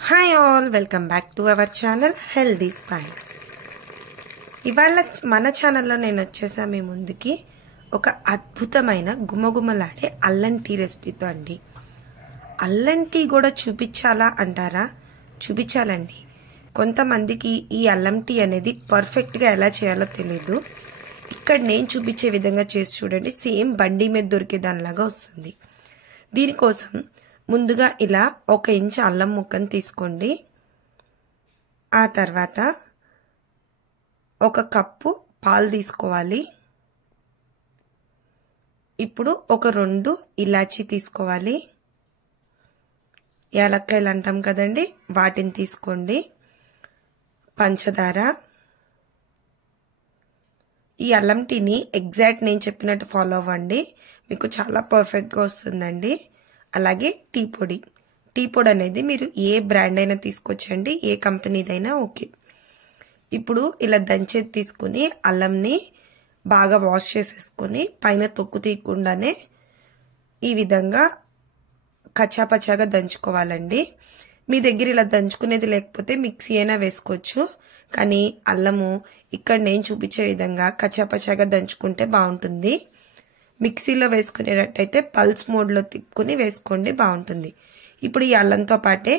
Hi all, welcome back to our channel healthy spice. ఇవాళ మన ఛానల్లో నేను వచ్చేసా మీ ముందుకి ఒక అద్భుతమైన గుమగుమలాడే అల్లం టీ రెసిపీతో అండి. అల్లం టీ కూడా చూపించాలా అంటారా? చూపించాలండి. కొంతమందికి ఈ అల్లం టీ అనేది పర్ఫెక్ట్గా ఎలా చేయాలో తెలీదు. ఇక్కడ నేను చూపించే విధంగా చేసి చూడండి, సేమ్ బండి మీద దొరికే దానిలాగా వస్తుంది. దీనికోసం ముందుగా ఇలా 1 ఇంచ్ అల్లం ముక్కను తీసుకోండి. ఆ తర్వాత 1 కప్పు పాలు తీసుకోవాలి. ఇప్పుడు ఒక 2 ఇలాచీ తీసుకోవాలి. యాలక్కాయలు అంటాం కదండి, వాటిని తీసుకోండి. పంచదార. ఈ అల్లం టీని ఎగ్జాక్ట్ నేను చెప్పినట్టు ఫాలో అవ్వండి, మీకు చాలా పర్ఫెక్ట్గా వస్తుందండి. అలాగే టీ పొడి. టీ పొడి అనేది మీరు ఏ బ్రాండ్ అయినా తీసుకొచ్చండి, ఏ కంపెనీదైనా ఓకే. ఇప్పుడు ఇలా దంచేది తీసుకుని అల్లంని బాగా వాష్ చేసేసుకొని పైన తొక్కు తీయకుండానే ఈ విధంగా కచ్చాపచ్చాగా దంచుకోవాలండి. మీ దగ్గర ఇలా దంచుకునేది లేకపోతే మిక్సీ అయినా వేసుకోవచ్చు, కానీ అల్లము ఇక్కడ నేను చూపించే విధంగా కచ్చాపచ్చాగా దంచుకుంటే బాగుంటుంది. మిక్సీలో వేసుకునేటట్టయితే పల్స్ మోడ్లో తిప్పుకొని వేసుకోండి, బాగుంటుంది. ఇప్పుడు ఈ అల్లంతో పాటే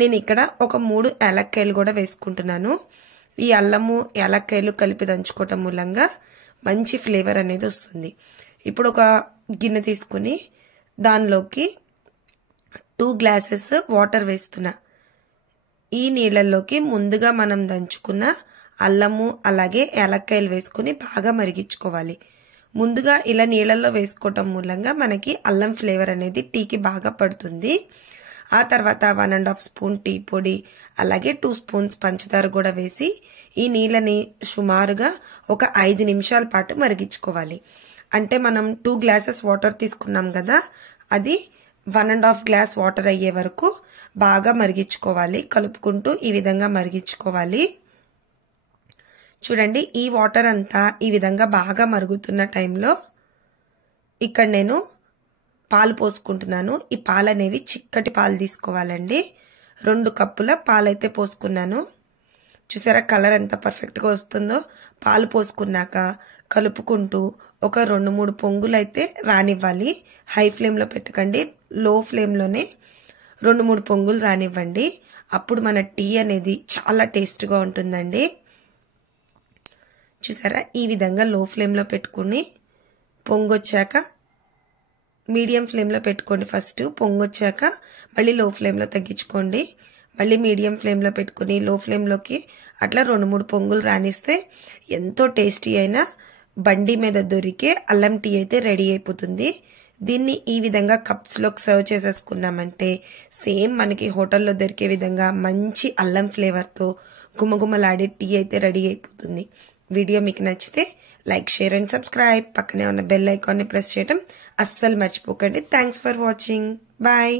నేను ఇక్కడ ఒక 3 యాలక్కాయలు కూడా వేసుకుంటున్నాను. ఈ అల్లము యాలక్కాయలు కలిపి దంచుకోవటం మూలంగా మంచి ఫ్లేవర్ అనేది వస్తుంది. ఇప్పుడు ఒక గిన్నె తీసుకుని దానిలోకి 2 గ్లాసెస్ వాటర్ వేస్తున్నా. ఈ నీళ్ళల్లోకి ముందుగా మనం దంచుకున్న అల్లము అలాగే యాలక్కాయలు వేసుకుని బాగా మరిగించుకోవాలి. ముందుగా ఇలా నీళ్ళల్లో వేసుకోవటం మూలంగా మనకి అల్లం ఫ్లేవర్ అనేది టీకి బాగా పడుతుంది. ఆ తర్వాత 1.5 స్పూన్ టీ పొడి అలాగే 2 స్పూన్స్ పంచదార కూడా వేసి ఈ నీళ్ళని సుమారుగా ఒక 5 నిమిషాల పాటు మరిగించుకోవాలి. అంటే మనం 2 గ్లాసెస్ వాటర్ తీసుకున్నాం కదా, అది 1.5 గ్లాస్ వాటర్ అయ్యే వరకు బాగా మరిగించుకోవాలి. కలుపుకుంటూ ఈ విధంగా మరిగించుకోవాలి. చూడండి, ఈ వాటర్ అంతా ఈ విధంగా బాగా మరుగుతున్న టైంలో ఇక్కడ నేను పాలు పోసుకుంటున్నాను. ఈ పాలు అనేవి చిక్కటి పాలు తీసుకోవాలండి. 2 కప్పుల పాలైతే పోసుకున్నాను. చూసారా కలర్ ఎంత పర్ఫెక్ట్గా వస్తుందో. పాలు పోసుకున్నాక కలుపుకుంటూ ఒక 2-3 పొంగులు అయితే రానివ్వాలి. హై ఫ్లేమ్లో పెట్టకండి, లో ఫ్లేమ్లోనే 2-3 పొంగులు రానివ్వండి. అప్పుడు మన టీ అనేది చాలా టేస్ట్గా ఉంటుందండి. చూసారా, ఈ విధంగా లో ఫ్లేమ్లో పెట్టుకుని పొంగొచ్చాక మీడియం ఫ్లేమ్లో పెట్టుకోండి. ఫస్ట్ పొంగొచ్చాక మళ్ళీ లో ఫ్లేమ్లో తగ్గించుకోండి. మళ్ళీ మీడియం ఫ్లేమ్లో పెట్టుకుని లో ఫ్లేమ్లోకి అట్లా 2-3 పొంగులు రానిస్తే ఎంతో టేస్టీ అయిన బండి మీద దొరికే అల్లం టీ అయితే రెడీ అయిపోతుంది. దీన్ని ఈ విధంగా కప్స్లోకి సర్వ్ చేసేసుకున్నామంటే సేమ్ మనకి హోటల్లో దొరికే విధంగా మంచి అల్లం ఫ్లేవర్తో గుమగుమలాడే టీ అయితే రెడీ అయిపోతుంది. వీడియో మీకు నచ్చితే లైక్, షేర్ అండ్ సబ్స్క్రైబ్. పక్కనే ఉన్న బెల్ ఐకాన్ని ప్రెస్ చేయడం అస్సలు మర్చిపోకండి. Thanks for watching. బాయ్.